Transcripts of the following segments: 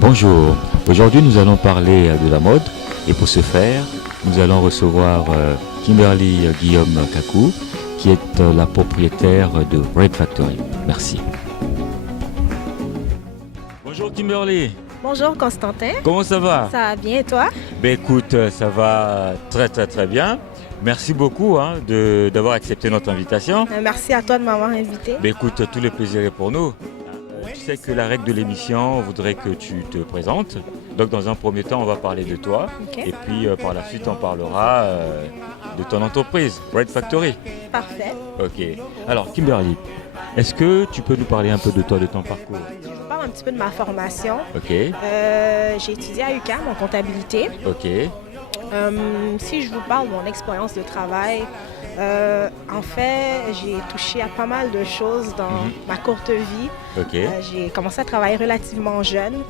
Bonjour, aujourd'hui nous allons parler de la mode et pour ce faire, nous allons recevoir Kimberly Guillaume Kakou qui est la propriétaire de Red Factory. Merci. Bonjour Kimberly. Bonjour Constantin. Comment ça va? Ça va bien et toi? Ben écoute, ça va très bien. Merci beaucoup d'avoir accepté notre invitation. Merci à toi de m'avoir invité. Ben écoute, tout le plaisir est pour nous. Tu sais que la règle de l'émission voudrait que tu te présentes. Donc dans un premier temps, on va parler de toi. Okay. Et puis par la suite, on parlera de ton entreprise, Red Factory. Parfait. Ok. Alors Kimberly, est-ce que tu peux nous parler un peu de toi, de ton parcours? Je vous parle un petit peu de ma formation. Ok. J'ai étudié à UQAM en comptabilité. Ok. Si je vous parle de mon expérience de travail, en fait, j'ai touché à pas mal de choses dans ma courte vie. Ok. J'ai commencé à travailler relativement jeune.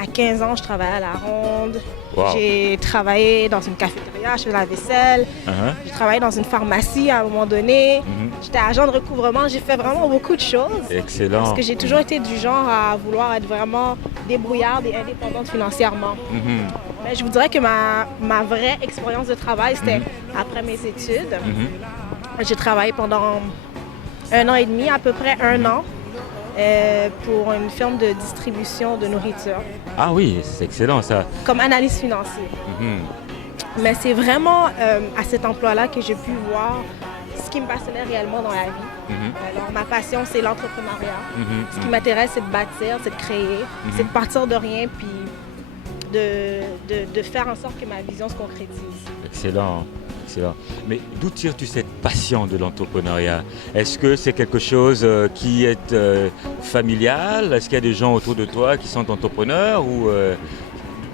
À 15 ans, je travaillais à la ronde. Wow. J'ai travaillé dans une cafétéria, je faisais la vaisselle. J'ai travaillé dans une pharmacie à un moment donné. J'étais agent de recouvrement. J'ai fait vraiment beaucoup de choses. Excellent. Parce que j'ai toujours été du genre à vouloir être vraiment débrouillarde et indépendante financièrement. Mais je vous dirais que ma vraie expérience de travail, c'était après mes études. J'ai travaillé pendant 1 an et demi, à peu près 1 an, pour une firme de distribution de nourriture. Ah oui, c'est excellent ça. Comme analyste financier. Mais c'est vraiment à cet emploi-là que j'ai pu voir ce qui me passionnait réellement dans la vie. Alors, ma passion, c'est l'entrepreneuriat. Ce qui m'intéresse, c'est de bâtir, c'est de créer, c'est de partir de rien, puis de faire en sorte que ma vision se concrétise. Excellent. Excellent. Mais d'où tires-tu cette passion de l'entrepreneuriat? Est-ce que c'est quelque chose qui est familial? Est-ce qu'il y a des gens autour de toi qui sont entrepreneurs? Ou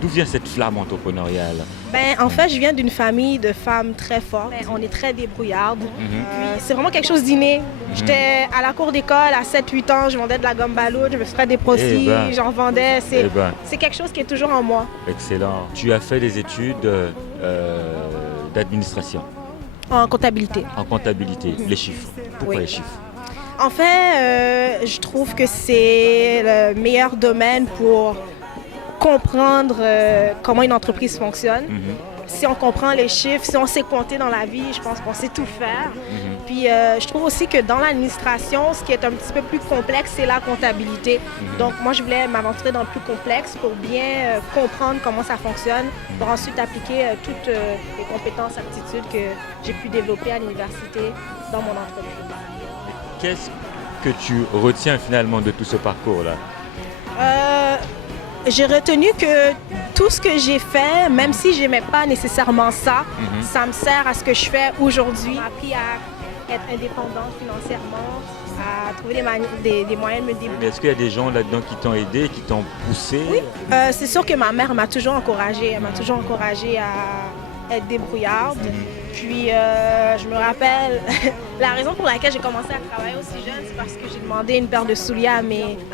d'où vient cette flamme entrepreneuriale? En fait, je viens d'une famille de femmes très fortes. On est très débrouillardes. C'est vraiment quelque chose d'inné. J'étais à la cour d'école à 7-8 ans, je vendais de la gomme ballon, je me faisais des prostis, j'en vendais. C'est quelque chose qui est toujours en moi. Excellent. Tu as fait des études d'administration? En comptabilité. En comptabilité, les chiffres. Pourquoi les chiffres? En fait, je trouve que c'est le meilleur domaine pour comprendre comment une entreprise fonctionne. Si on comprend les chiffres, si on sait compter dans la vie, je pense qu'on sait tout faire. Puis je trouve aussi que dans l'administration, ce qui est un petit peu plus complexe, c'est la comptabilité. Donc moi, je voulais m'aventurer dans le plus complexe pour bien comprendre comment ça fonctionne, pour ensuite appliquer toutes les compétences, aptitudes que j'ai pu développer à l'université dans mon entreprise. Qu'est-ce que tu retiens finalement de tout ce parcours-là? J'ai retenu que tout ce que j'ai fait, même si je n'aimais pas nécessairement ça, ça me sert à ce que je fais aujourd'hui. J'ai appris à être indépendante financièrement, à trouver des moyens de me débrouiller. Est-ce qu'il y a des gens là-dedans qui t'ont aidé, qui t'ont poussé? Oui, c'est sûr que ma mère m'a toujours encouragée. Elle m'a toujours encouragée à être débrouillarde. Puis je me rappelle, la raison pour laquelle j'ai commencé à travailler aussi jeune, c'est parce que j'ai demandé une paire de souliers à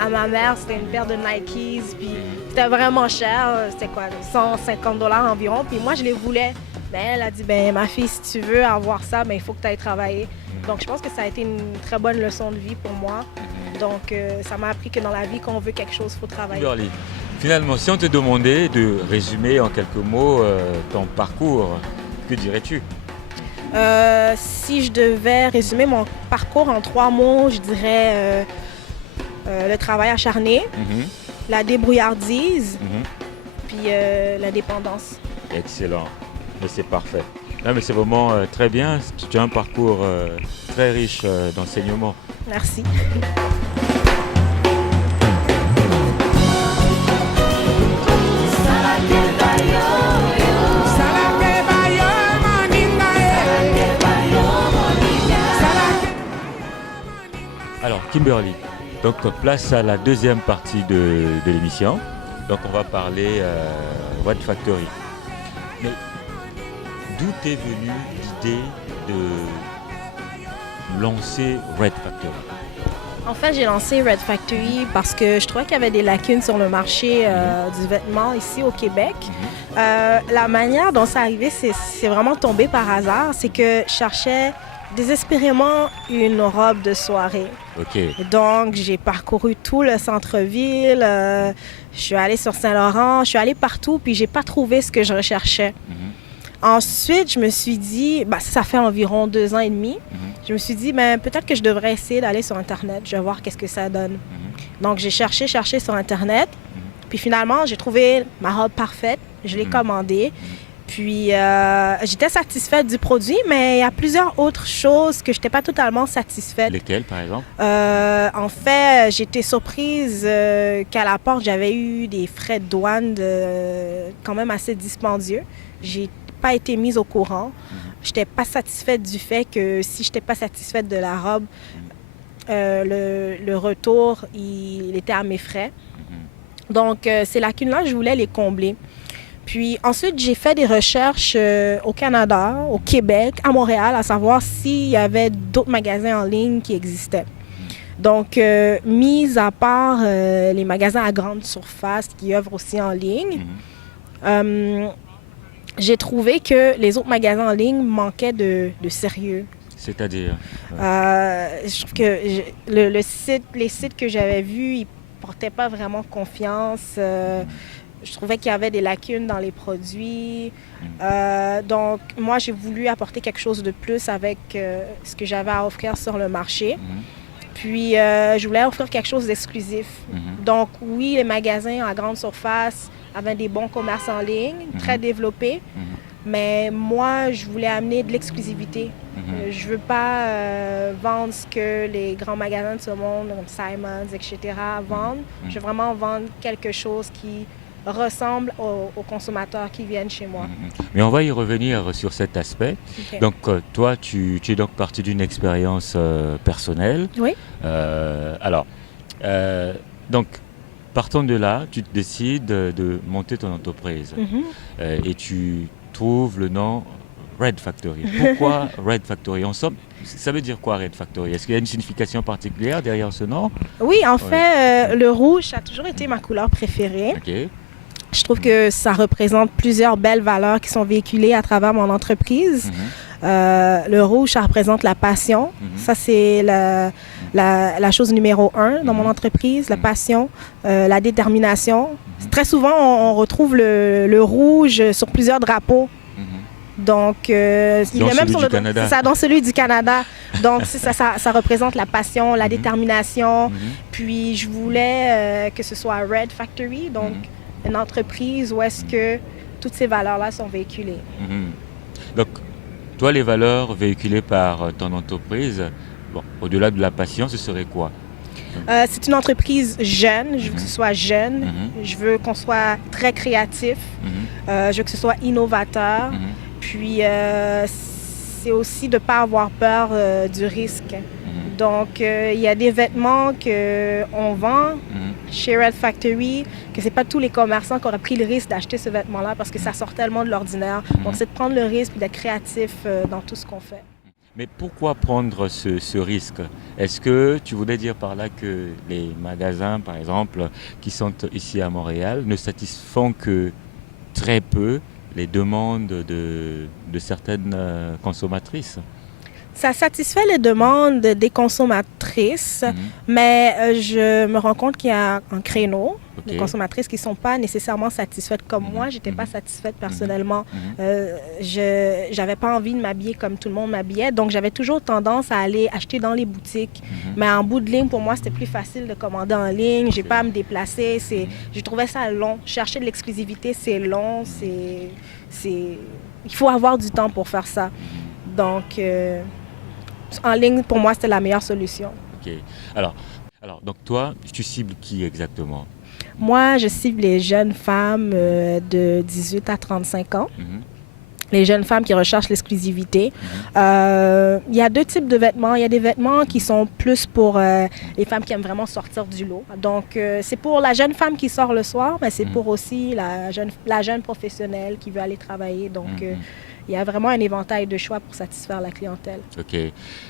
ma mère. C'était une paire de Nikes, puis c'était vraiment cher. C'était quoi, $150 environ. Puis moi, je les voulais. Elle a dit, ma fille, si tu veux avoir ça, il faut que tu ailles travailler. Donc je pense que ça a été une très bonne leçon de vie pour moi. Donc ça m'a appris que dans la vie, quand on veut quelque chose, il faut travailler. Finalement, si on te demandait de résumer en quelques mots ton parcours, que dirais-tu? Si je devais résumer mon parcours en 3 mots, je dirais le travail acharné, la débrouillardise, puis l'indépendance. Excellent, mais c'est parfait. Non, mais c'est vraiment très bien, tu as un parcours très riche d'enseignement. Merci. Alors Kimberly, donc place à la deuxième partie de l'émission. Donc on va parler Red Factory. Mais d'où est venue l'idée de lancer Red Factory? En fait, j'ai lancé Red Factory parce que je trouvais qu'il y avait des lacunes sur le marché du vêtement ici au Québec. La manière dont ça arrivait, c'est vraiment tombé par hasard. C'est que je cherchais désespérément une robe de soirée. Ok. Donc, j'ai parcouru tout le centre-ville. Je suis allée sur Saint-Laurent. Je suis allée partout, puis j'ai pas trouvé ce que je recherchais. Ensuite, je me suis dit, ça fait environ 2 ans et demi. Je me suis dit, peut-être que je devrais essayer d'aller sur Internet. Je vais voir qu'est-ce que ça donne. Donc, j'ai cherché sur Internet. Puis finalement, j'ai trouvé ma robe parfaite. Je l'ai commandée. Puis, j'étais satisfaite du produit, mais il y a plusieurs autres choses que je n'étais pas totalement satisfaite. Lesquelles, par exemple? En fait, j'étais surprise qu'à la porte, j'avais eu des frais de douane quand même assez dispendieux. J'ai pas été mise au courant. Je n'étais pas satisfaite du fait que si je n'étais pas satisfaite de la robe, le retour, il était à mes frais. Donc, ces lacunes-là, je voulais les combler. Puis ensuite, j'ai fait des recherches au Canada, au Québec, à Montréal, à savoir s'il y avait d'autres magasins en ligne qui existaient. Donc, mis à part les magasins à grande surface qui œuvrent aussi en ligne, j'ai trouvé que les autres magasins en ligne manquaient de sérieux. C'est-à-dire? Je trouve que les sites que j'avais vus, ils ne portaient pas vraiment confiance. Je trouvais qu'il y avait des lacunes dans les produits. Donc, moi, j'ai voulu apporter quelque chose de plus avec ce que j'avais à offrir sur le marché. Puis, je voulais offrir quelque chose d'exclusif. Donc, oui, les magasins à grande surface avaient des bons commerces en ligne, très développés. Mais moi, je voulais amener de l'exclusivité. Je ne veux pas vendre ce que les grands magasins de ce monde, comme Simons, etc., vendent. Je veux vraiment vendre quelque chose qui ressemble aux consommateurs qui viennent chez moi. Mais on va y revenir sur cet aspect. Okay. Donc, toi, tu es donc partie d'une expérience personnelle. Oui. Donc, partant de là, tu décides de monter ton entreprise et tu trouves le nom Red Factory. Pourquoi Red Factory? En somme, ça veut dire quoi Red Factory? Est-ce qu'il y a une signification particulière derrière ce nom? Oui, en fait, le rouge a toujours été ma couleur préférée. Okay. Je trouve que ça représente plusieurs belles valeurs qui sont véhiculées à travers mon entreprise. Le rouge, ça représente la passion. Ça, c'est la chose numéro 1 dans mon entreprise, la passion, la détermination. Très souvent, on retrouve le rouge sur plusieurs drapeaux. Donc, il est même sur dans celui du Canada. Donc, ça représente la passion, la détermination. Puis, je voulais que ce soit Red Factory, donc une entreprise où est-ce que toutes ces valeurs-là sont véhiculées. Donc, toi, les valeurs véhiculées par ton entreprise, au-delà de la passion, ce serait quoi? C'est une entreprise jeune. Je veux que ce soit jeune. Je veux qu'on soit très créatif. Je veux que ce soit innovateur. Puis, c'est aussi de ne pas avoir peur du risque. Donc, il y a des vêtements qu'on vend chez Red Factory, que ce n'est pas tous les commerçants qui auraient pris le risque d'acheter ce vêtement-là parce que ça sort tellement de l'ordinaire. Donc, c'est de prendre le risque et d'être créatif dans tout ce qu'on fait. Mais pourquoi prendre ce risque? Est-ce que tu voulais dire par là que les magasins, par exemple, qui sont ici à Montréal, ne satisfont que très peu les demandes de certaines consommatrices? Ça satisfait les demandes des consommatrices, mais je me rends compte qu'il y a un créneau de consommatrices qui ne sont pas nécessairement satisfaites comme moi. Je n'étais pas satisfaite personnellement. Je n'avais pas envie de m'habiller comme tout le monde m'habillait, donc j'avais toujours tendance à aller acheter dans les boutiques. Mais en bout de ligne, pour moi, c'était plus facile de commander en ligne. Je n'ai pas à me déplacer. Je trouvais ça long. Chercher de l'exclusivité, c'est long. Il faut avoir du temps pour faire ça. Donc, en ligne, pour moi, c'était la meilleure solution. OK. Alors, donc toi, tu cibles qui exactement? Moi, je cible les jeunes femmes de 18 à 35 ans. Les jeunes femmes qui recherchent l'exclusivité. Il y a 2 types de vêtements. Il y a des vêtements qui sont plus pour les femmes qui aiment vraiment sortir du lot. Donc, c'est pour la jeune femme qui sort le soir, mais c'est pour aussi la jeune professionnelle qui veut aller travailler. Donc, il il y a vraiment un éventail de choix pour satisfaire la clientèle. Ok.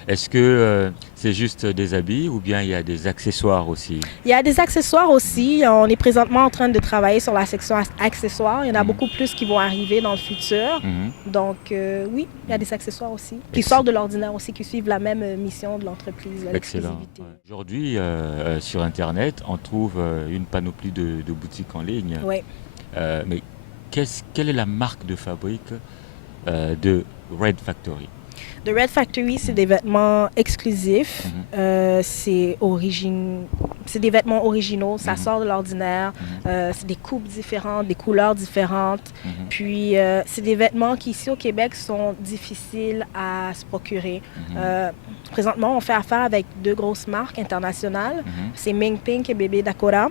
Est-ce que c'est juste des habits ou bien il y a des accessoires aussi? Il y a des accessoires aussi. On est présentement en train de travailler sur la section accessoires. Il y en a beaucoup plus qui vont arriver dans le futur. Donc, oui, il y a des accessoires aussi, qui sortent de l'ordinaire aussi, qui suivent la même mission de l'entreprise, Excellent. l'exclusivité. Ouais. Aujourd'hui, sur Internet, on trouve une panoplie de boutiques en ligne. Oui. Mais quelle est la marque de fabrique de Red Factory? The Red Factory, c'est des vêtements exclusifs. C'est des vêtements originaux. Ça sort de l'ordinaire. C'est des coupes différentes, des couleurs différentes. Puis, c'est des vêtements qui, ici au Québec, sont difficiles à se procurer. Présentement, on fait affaire avec 2 grosses marques internationales. C'est Ming Pink et Bébé Dakota.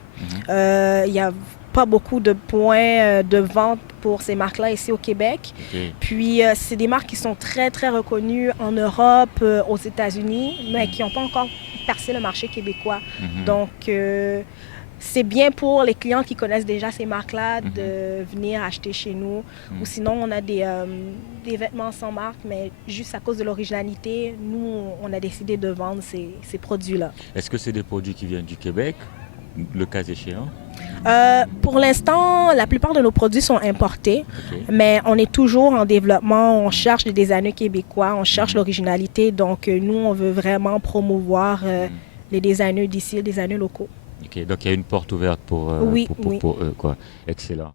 Il y a pas beaucoup de points de vente pour ces marques-là ici au Québec. Okay. Puis, c'est des marques qui sont très, très reconnues en Europe, aux États-Unis, mais qui n'ont pas encore percé le marché québécois. Donc, c'est bien pour les clients qui connaissent déjà ces marques-là de venir acheter chez nous. Ou sinon, on a des vêtements sans marque, mais juste à cause de l'originalité, nous, on a décidé de vendre ces produits-là. Est-ce que c'est des produits qui viennent du Québec, le cas échéant? Pour l'instant, la plupart de nos produits sont importés, mais on est toujours en développement. On cherche des designers québécois, on cherche l'originalité. Donc, nous, on veut vraiment promouvoir les designers d'ici, les designers locaux. Ok, donc il y a une porte ouverte pour eux, quoi. Excellent.